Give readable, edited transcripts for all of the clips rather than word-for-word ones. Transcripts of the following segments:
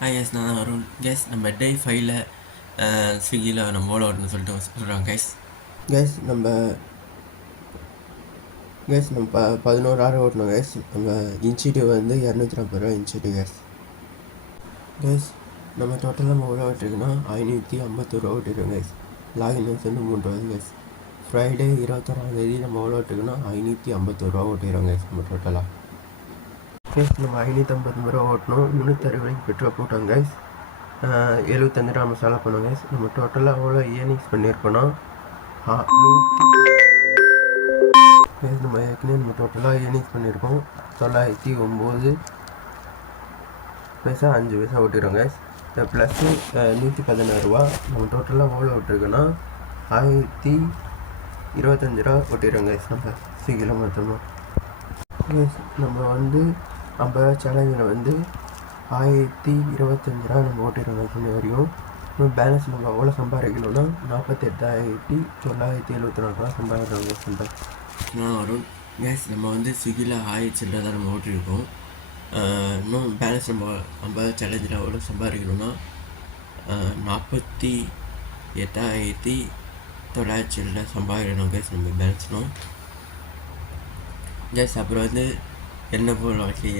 Case நான் தான் Varun. Case நம்ம டே 5ல் ஸ்விக்கியில் நம்ம ஓலோ ஓட்டணும்னு சொல்கிறாங்க கேஸ். கேஸ் நம்ம 11 hour ஓட்டணும் கேஸ். நம்ம இன்சிட்டிவ் வந்து 240 ரூபா இன்சிட்டிவ் கேஸ். கேஸ் நம்ம டோட்டலாக நம்ம எவ்வளோ ஓட்டிருக்கோன்னா 551 ரூபா ஓட்டிருக்கோம் கேஸ். லாகின் வந்து 3 ரூபா கேஸ். ஃப்ரைடே 21 நம்ம எவ்வளோ ஓட்டிருக்கோன்னா 551 ரூபா ஓட்டிடுறோம் கேஸ் நம்ம டோட்டலாக. கேஸ் நம்ம 550 ரூபா ஓட்டணும். 360 ரூபாய்க்கு பெட்ரோல் போட்டோம் கேஸ். 75 ரூபா நம்ம செலவு பண்ணோம் கேஸ். நம்ம டோட்டலாக எவ்வளோ ஏர்னிங்ஸ் பண்ணியிருக்கோன்னா கேஸ் நம்ம ஏற்கனவே நம்ம டோட்டலாக ஏர்னிங்ஸ் பண்ணியிருக்கோம் 909 பைசா 5 பைசா ஓட்டிடுறோம் கேஸ். ப்ளஸ்ஸு 116 ரூபா நம்ம டோட்டலாக எவ்வளோ ஓட்டிருக்கோன்னா 1025 ரூபா ஓட்டிடுறோம் கேஸ் நம்ம ஸ்விக்கியில் மொத்தமாக. கேஸ் நம்ம வந்து 50 ரூபா சேலஞ்சில் வந்து 1025 ரூபா நம்ம ஓட்டிடுறோம் கேஸ் இன்ன வரையும். இன்னும் பேலன்ஸ் நம்ம எவ்வளோ சம்பாதிக்கணும்னா 48,974 ரூபா சம்பாதிக்கிறோம் கேஸ் நம்ம. நான் வருண். கேஸ் நம்ம வந்து ஸ்விக்கியில் 1000 தான் நம்ம ஓட்டிருக்கோம். இன்னும் பேலன்ஸ் நம்ம 50 சேலஞ்சில் எவ்வளோ சம்பாதிக்கணும்னா 48,900 சம்பாதிக்கணும் கேஸ் நம்ம பேலன்ஸ்னும். கேஸ் அப்புறம் வந்து என்ன போல் வாழ்க்கை.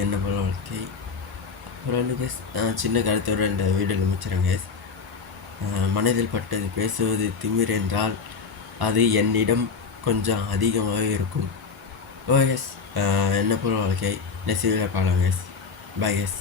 அப்புறம் வந்து கேஸ் சின்ன கருத்தோடு இந்த வீடியோவில் முடிச்சிடறேன் கேஸ். மனதில் பட்டது பேசுவது திமிர் என்றால் அது என்னிடம் கொஞ்சம் அதிகமாகவே இருக்கும். ஓ எஸ் என்ன போல் வாழ்க்கை நெசிவில் பார்க்கலாம் கேஸ். பாய் கேஸ்.